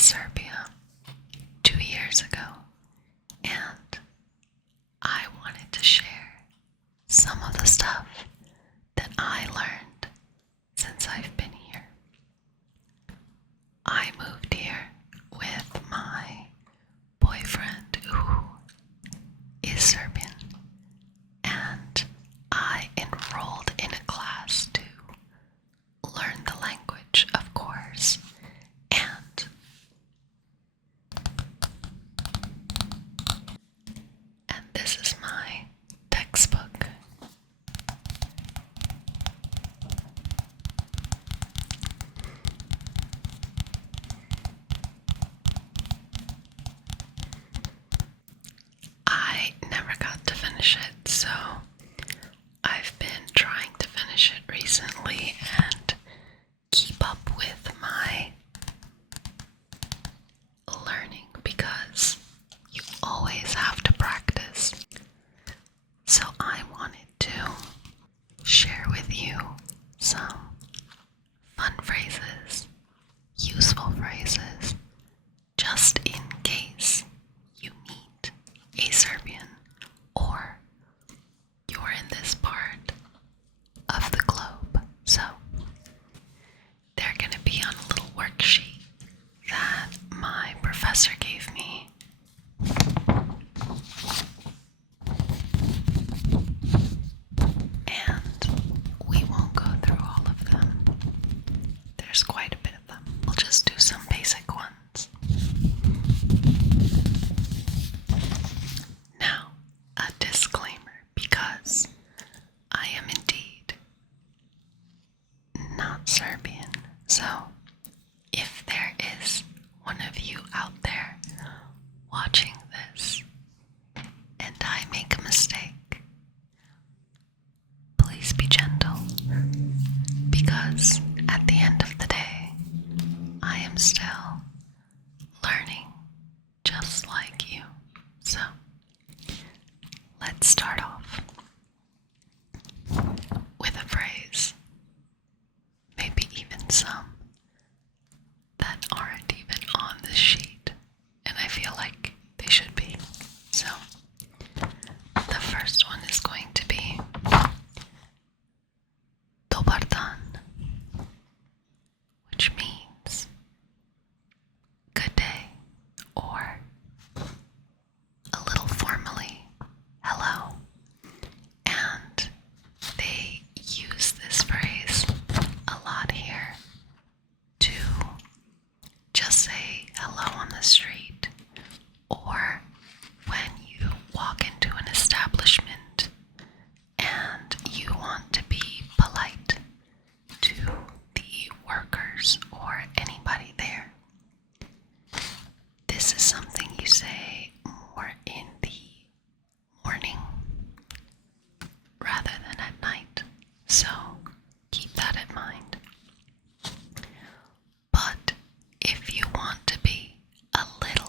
Serbia 2 years ago, and I wanted to share some of the stuff that I learned since I've been here. I moved here with my boyfriend who is Serbian, and I enrolled in a class to learn the language, of course, and this is my textbook. I never got to finish it, so I've been trying to finish it recently and keep up with my learning because you always have to practice. So I wanted to share with you some fun phrases, useful phrases, just in case you meet a Serbian or you're in this part of the globe. So they're going to be on a little worksheet that my professor gave me. And we won't go through all of them. There's quite a bit of them. We'll just do some basic ones. Now, a disclaimer, because I am indeed not Serbian. So, if there is one of you out there watching this and I make a mistake, please be gentle, because at the end of the day, I am still learning just like you. So, let's start off with a phrase, maybe even some that aren't even on this sheet, and I feel like they should be. So, the first one is going to be Dobar dan, which means good day, or a little formally, hello. And they use this phrase a lot here to just say hello on the street, or when you walk into an establishment and you want to be polite to the workers or anybody there. This is something you say more in the morning rather than at night, so keep that in mind. But if you want to be a little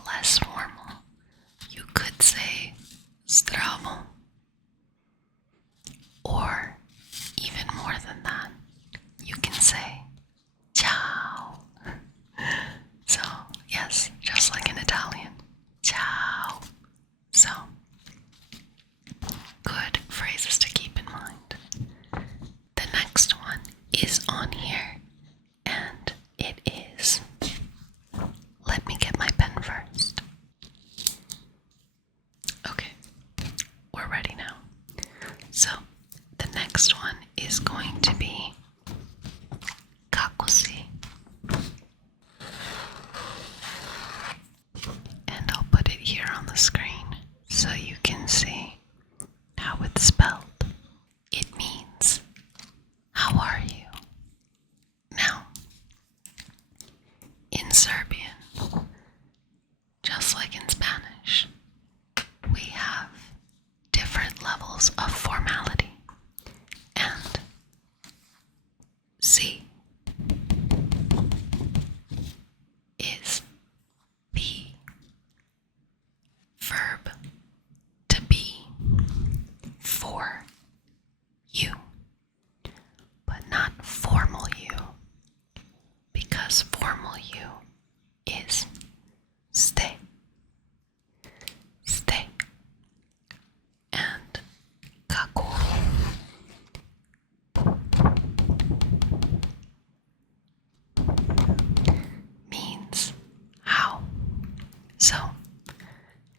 So,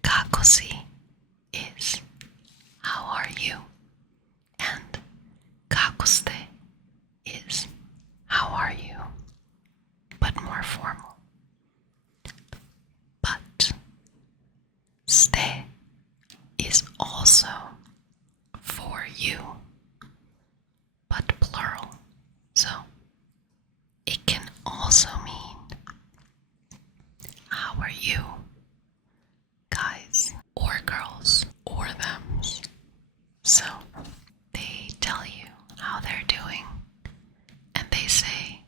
kakosi is how are you? And kakoste is how are you? But more formal. But ste is also for you, but plural. So it can also mean how are you, guys or girls or thems. So they tell you how they're doing and they say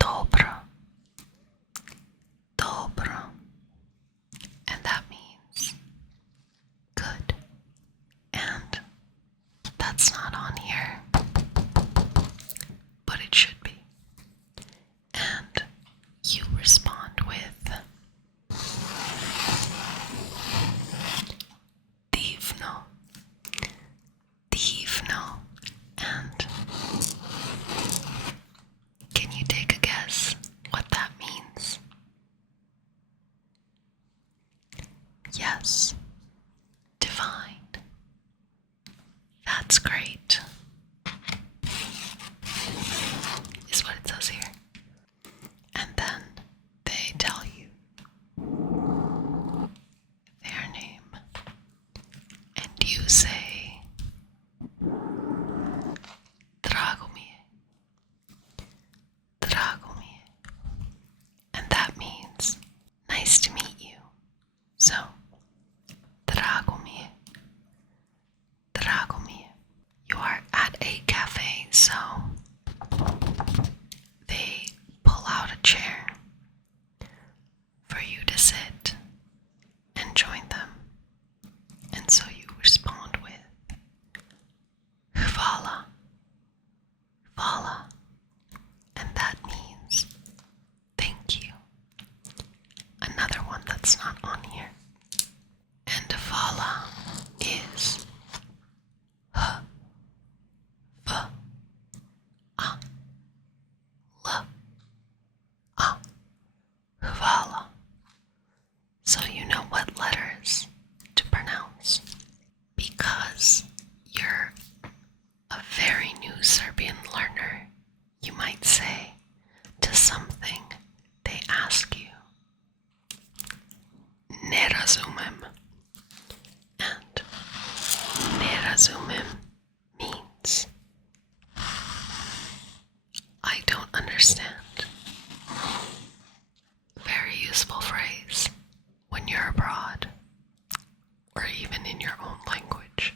dobro, dobro, and that means good. And that's not on here, but it should be. And you respond with divno, divno. And can you take a guess what that means? Yes, divine. That's great, is what it says here. And then they tell you their name, and you say Dragomir, Dragomir, and that means nice to meet you. So Dragomir, Dragomir. You are at a cafe, so they pull out a chair for you to sit and join them. And so you respond with hvala, hvala, and that means thank you. Another one that's not on here. And hvala is h, v, a, l, a, hvala. So you know what letters to pronounce. Because you're a very new Serbian learner, you might say to something they ask you, ne razumem. And ne razumem means I don't understand. Very useful phrase when you're abroad or even in your own language.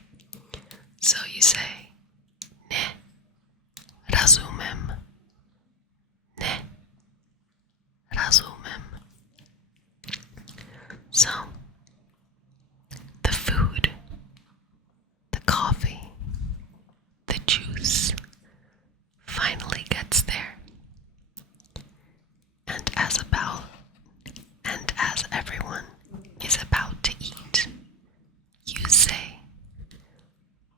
So you say ne razumem, ne razumem. So the food, the coffee, the juice finally gets there. And as everyone is about to eat, you say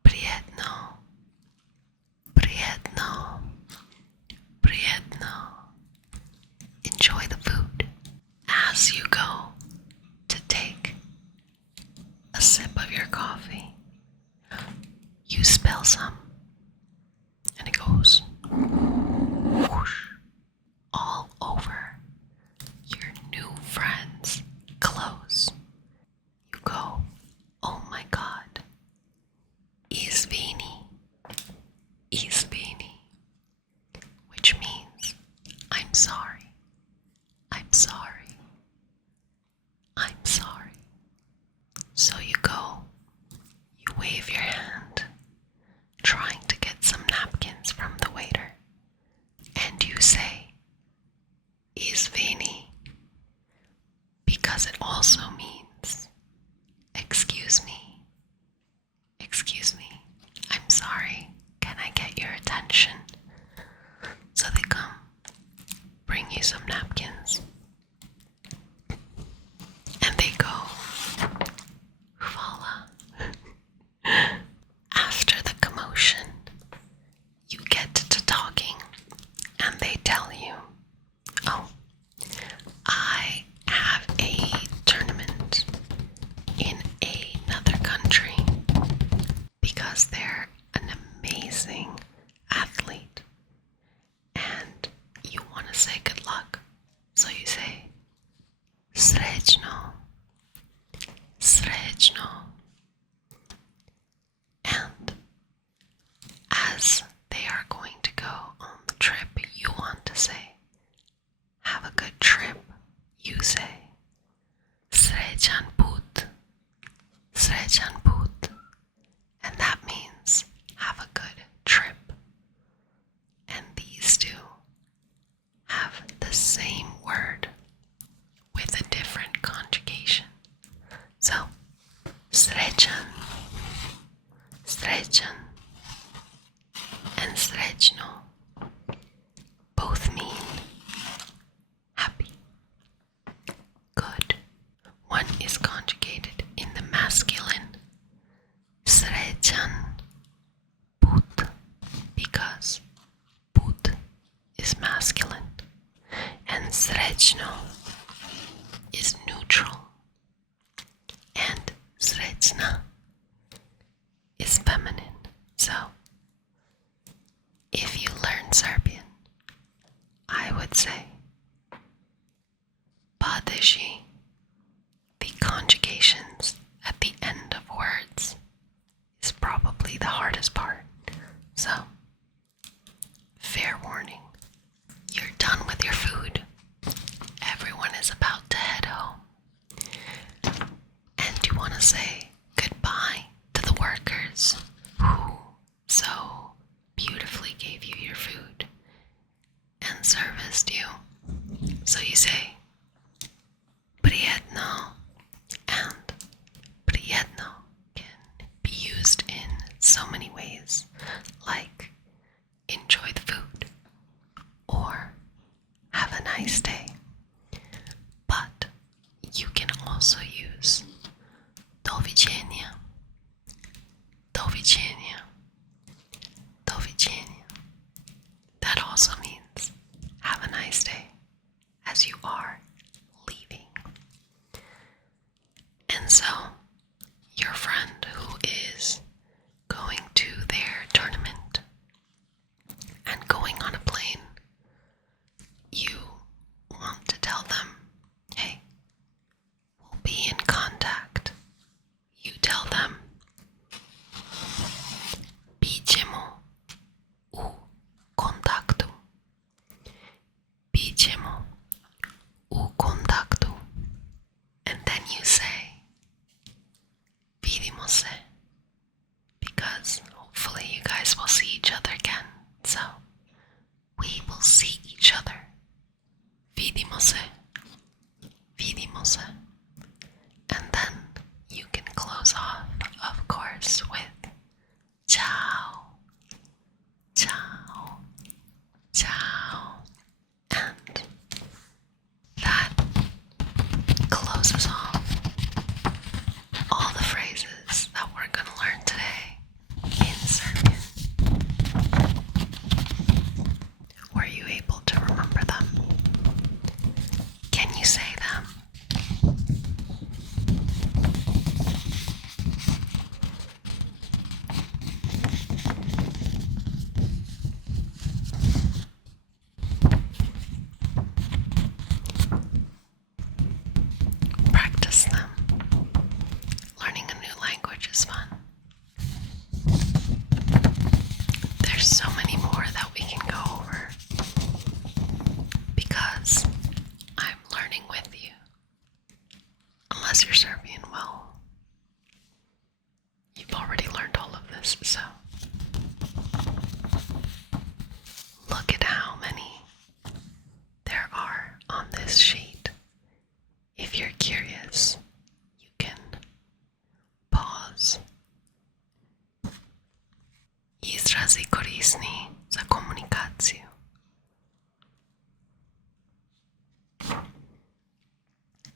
prijetno, prijetno, prijetno. Enjoy the food. As you go to take a sip of your coffee, you spill some, and it goes whoosh all over your new friend's clothes. You go, oh my god, izvini, izvini, which means I'm sorry, I'm sorry, I'm sorry. So you go, you wave your hand, trying to get some napkins from the waiter, and you say izvini, because it also means excuse me, I'm sorry, can I get your attention? So they come, bring you some napkins, and they go, voila. After the commotion, you get to talking, and they tell you, oh, I have a srećno, srećno. And as they are going to go on the trip, you want to say, have a good trip. You say, srećan put, srećan put. And that means, have a good trip. And these two have the same word with a different conjugation. So, srećan, srećan, and srećno both mean happy, good. One is conjugated in the masculine, srećan put, because put is masculine, and srećno is neutral, and srećna is feminine. So, if you learn Serbian, I would say padeži, the conjugations at the end of words, is probably the hardest part. So, fair warning, you're done with your food. Everyone is about to head home. And you want to say goodbye to the workers who so beautifully gave you your food and serviced you. So you say prijetno, and prijetno can be used in so many ways, like enjoy the food or have a nice day. But you can also use do viđenja, do viđenja, do viđenja. That also means have a nice day as you are leaving. And so, your friend who is going to their tournament and going on a plane, you want to tell them, hey, we'll be in contact. You tell them, bićemo u kontaktu. Bićemo u kontaktu. And then you say, vidimo se, because hopefully you guys will see each other again. So, we will see each other. Vidimo se, vidimo se. And then you can close off, of course, with ciao, ciao, ciao. And that closes off all the phrases that we're going to learn today in Serbian. Were you able to remember them? Can you say them? Practice them. Learning a new language is fun. There's so many more that we can go over because I'm learning with you. Unless you're Serbian, well, you've already learned all of this, so look at how many there are on this sheet. If you're curious, you can pause. Izrazi korisni za komunikaciju.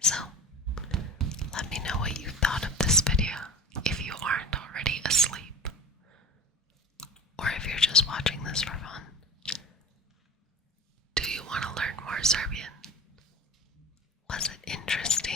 So, let me know what you thought of this video if you aren't already asleep, or if you're just watching this for fun. Do you want to learn more Serbian? Was it interesting?